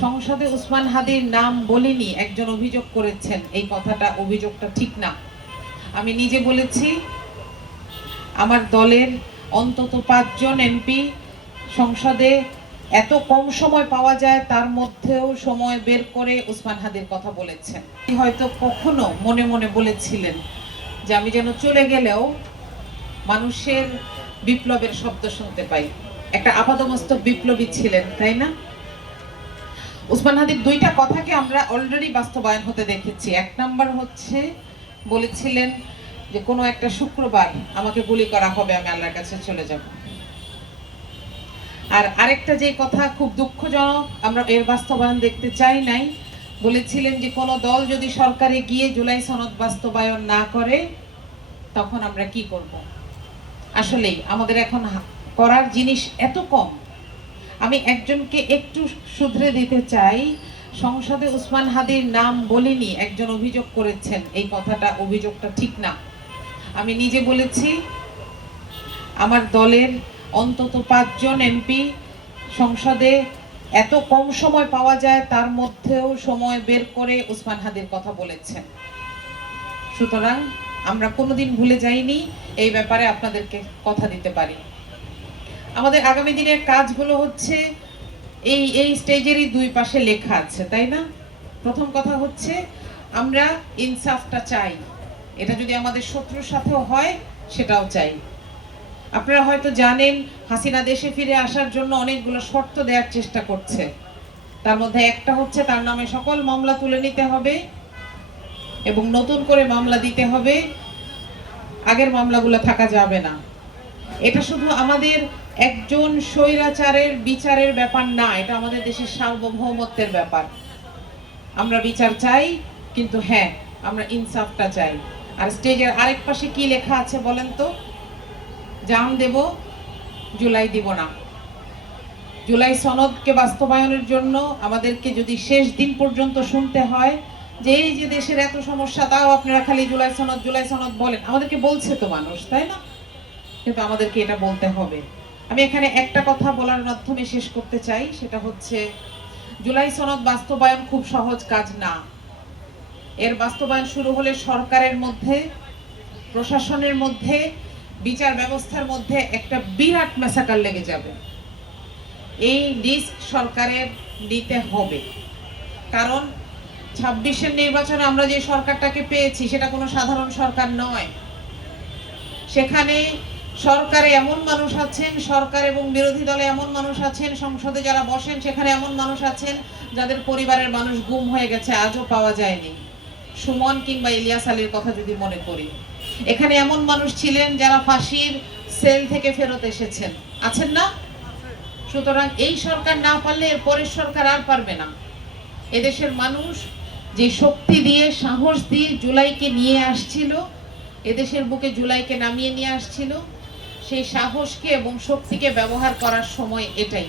সংসদে উসমান হাদির নাম বলিনি একজন অভিযোগ করেছেন, এই অভিযোগটা ঠিক না। আমি নিজে বলেছি আমার দলের অন্তত 5 জন এমপি সংসদে এত কম সময় পাওয়া যায় তার মধ্যেও সময় বের করে উসমান হাদির কথা বলেছেন। হয়তো কখনো মনে মনে বলেছিলেন যে আমি যেন চলে গেলেও মানুষের বিপ্লবের শব্দ শুনতে পাই। একটা আপাদমস্তক বিপ্লবী ছিলেন, তাই না? উসমান হাদির 2টা কথাকে আমরা অলরেডি বাস্তবায়ন হতে দেখেছি। 1 নাম্বার হচ্ছে বলেছিলেন যে কোনো একটা শুক্রবার আমাকে গুলি করা হবে, আমি আল্লাহর কাছে চলে যাব। আর আরেকটা যে কথা খুব দুঃখজনক, আমরা এর বাস্তবায়ন দেখতে চাই নাই, বলেছিলেন যে কোনো দল যদি সরকারে গিয়ে জুলাই সনদ বাস্তবায়ন না করে তখন আমরা কি করব। আসলেই আমাদের এখন করার জিনিস এত কম। আমি একজনকে একটু শুধরে দিতে চাই, সংসদে উসমান হাদির নাম বলিনি একজন অভিযোগ করেছেন, এই অভিযোগটা ঠিক না। আমি নিজে বলেছি আমার দলের অন্তত 5 জন এমপি সংসদে এত কম সময় পাওয়া যায় তার মধ্যেও সময় বের করে উসমান হাদির কথা বলেছেন। সুতরাং আমরা কোনোদিন ভুলে যাইনি, এই ব্যাপারে আপনাদেরকে কথা দিতে পারি। আমাদের আগামী দিনের কাজগুলো হচ্ছে এই স্টেজেরই 2 পাশে লেখা আছে, তাই না? প্রথম কথা হচ্ছে আমরা ইনসাফটা চাই, এটা যদি আমাদের শত্রুর সাথেও হয় সেটাও চাই। আপনারা হয়তো জানেন হাসিনা দেশে ফিরে আসার জন্য অনেকগুলো শর্ত দেওয়ার চেষ্টা করছে। তার মধ্যে একটা হচ্ছে তার নামে সকল মামলা তুলে নিতে হবে এবং নতুন করে মামলা দিতে হবে, আগের মামলাগুলো থাকা যাবে না। এটা শুধু আমাদের একজন স্বৈরাচারের বিচারের ব্যাপার না, এটা আমাদের দেশের সার্বভৌমত্বের ব্যাপার। আমরা বিচার চাই, কিন্তু হ্যাঁ, আমরা ইনসাফটা চাই। আর স্টেজের আরেক পাশে কি লেখা আছে বলেন তো? জান দেব, জুলাই দিব না। জুলাই সনদকে বাস্তবায়নের জন্য আমাদেরকে যদি শেষ দিন পর্যন্ত শুনতে হয় যে এই যে দেশের এত সমস্যা, তাও আপনারা খালি জুলাই সনদ বলেন, আমাদেরকে বলছে তো মানুষ, তাই না? কিন্তু আমাদেরকে এটা বলতে হবে। আমি এখানে একটা কথা বলার মাধ্যমে শেষ করতে চাই, সেটা হচ্ছে জুলাই সনদ বাস্তবায়ন খুব সহজ কাজ না। এর বাস্তবায়ন শুরু হলে সরকারের মধ্যে, প্রশাসনের মধ্যে, বিচার ব্যবস্থার মধ্যে একটা বিরাট ম্যাসাকার লেগে যাবে। এই রিস্ক সরকারের নিতে হবে, কারণ 26-এর নির্বাচনে আমরা যে সরকারটাকে পেয়েছি সেটা কোনো সাধারণ সরকার নয়। সেখানে সরকারে এমন মানুষ আছেন, সরকার এবং বিরোধী দলে এমন মানুষ আছেন, সংসদে যারা বসেন সেখানে এমন মানুষ আছেন যাদের পরিবারের মানুষ গুম হয়ে গেছে, আজও পাওয়া যায়নি। সুমন কিংবা ইলিয়াস আলীর কথা যদি মনে করি, এখানে এমন মানুষ ছিলেন যারা ফাঁসির সেল থেকে ফেরত এসেছেন, আছেন না? সুতরাং এই সরকার না পারলে এর পরের সরকার আর পারবে না। এদেশের মানুষ যে শক্তি দিয়ে, সাহস দিয়ে জুলাইকে নিয়ে আসছিল, এদেশের বুকে জুলাইকে নামিয়ে নিয়ে আসছিল, সেই সাহসকে এবং শক্তিকে ব্যবহার করার সময় এটাই।